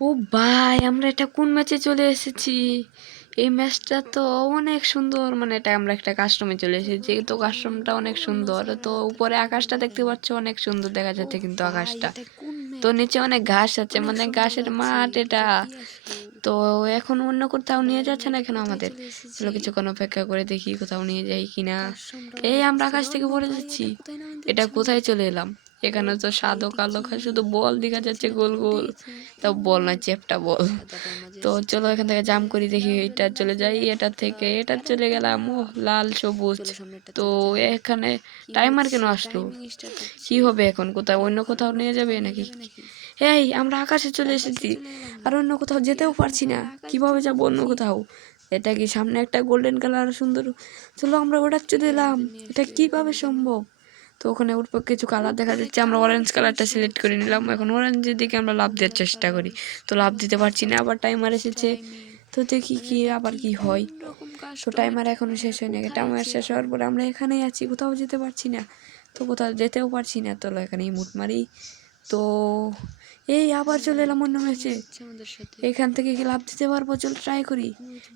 ও ভাই, আমরা এটা কোন ম্যাচে চলে এসেছি? এই ম্যাচটা তো অনেক সুন্দর, মানে এটা আমরা একটা কাস্টমে চলে এসেছি। তো কাস্টমটা অনেক সুন্দর। তো উপরে আকাশটা দেখতে পাচ্ছ, অনেক সুন্দর দেখা যাচ্ছে কিন্তু আকাশটা। তো নিচে অনেক ঘাস আছে, মানে ঘাসের মাঠ এটা। তো এখন অন্য কোথাও নিয়ে যাচ্ছে না কেন আমাদের? চলো কিছুক্ষণ অপেক্ষা করে দেখি কোথাও নিয়ে যাই কিনা। এই আমরা আকাশ থেকে পড়ে যাচ্ছি, এটা কোথায় চলে এলাম? এখানে তো সাদো কালো শুধু বল দেখা যাচ্ছে গোল গোল, তাও বল না, চ্যাপটা বল। তো চলো এখান থেকে জাম্প করি, দেখি এটা চলে যাই, এটা থেকে এটা চলে গেলাম। ও লাল সবুজ। তো এখানে টাইমার কেন আসলো? কি হবে এখন? কোথাও অন্য কোথাও নিয়ে যাবে নাকি? এই আমরা আকাশে চলে এসেছি, আর অন্য কোথাও যেতেও পারছি না। কিভাবে যাবো অন্য কোথাও? এটা কি সামনে একটা গোল্ডেন কালার সুন্দর, চলো আমরা ওটা চলে এলাম। এটা কিভাবে সম্ভব? তো ওখানে উঠবো, কিছু কালার দেখা যাচ্ছে, আমরা অরেঞ্জ কালারটা সিলেক্ট করে নিলাম। এখন অরেঞ্জের দিকে আমরা লাফ দেওয়ার চেষ্টা করি, তো লাফ দিতে পারছি না। আবার টাইমার এসেছে, তো দেখি কি আবার কি হয়। তো টাইমার এখনো শেষ হয়নি। টাইমার শেষ হওয়ার পরে আমরা এখানেই আছি, কোথাও যেতে পারছি না। তো কোথাও যেতেও পারছি না, তো এখানেই মুট মারি। তো এই আবার চলে এলাম অন্য ম্যাচে। এখান থেকে কি লাভ দিতে পারবো? চল ট্রাই করি।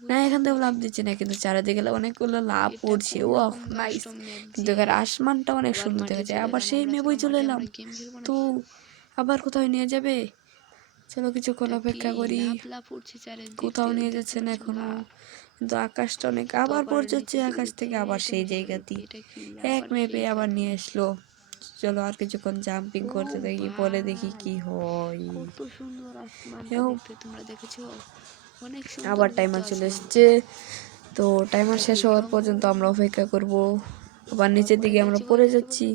না, এখান থেকে লাভ দিচ্ছে না, কিন্তু চারিদিকে অনেকগুলো লাভ পড়ছে। ও নাইস, কিন্তু এখানে আসমানটা অনেক সুন্দর দেখা যায়। আবার সেই মেবই চলে এলাম, তো আবার কোথাও নিয়ে যাবে? চলো কিছুক্ষণ অপেক্ষা করি, কোথাও নিয়ে যাচ্ছে না এখনো, কিন্তু আকাশটা অনেক আবার পড়ে যাচ্ছে আকাশ থেকে, আবার সেই জায়গাতেই এক মেপে আবার নিয়ে আসলো। চলো আর কিছুক্ষণ জাম্পিং করতে থাকি, পরে দেখি কি হয়। আবার টাইমার চলে এসছে, তো টাইমার শেষ হওয়ার পর্যন্ত আমরা অপেক্ষা করব। আবার নিচের দিকে আমরা পড়ে যাচ্ছি।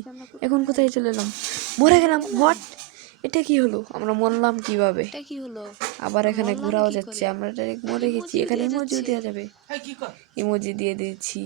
এখন কোথায় চলে এলাম? মরে গেলাম। হোয়াট? এটা কি হলো? আমরা মরলাম কিভাবে? আবার এখানে ঘোরাও যাচ্ছে, আমরা ডাইরেক্ট মরে গেছি। এখানে ইমোজিও দেওয়া যাবে, ইমোজি দিয়ে দিয়েছি।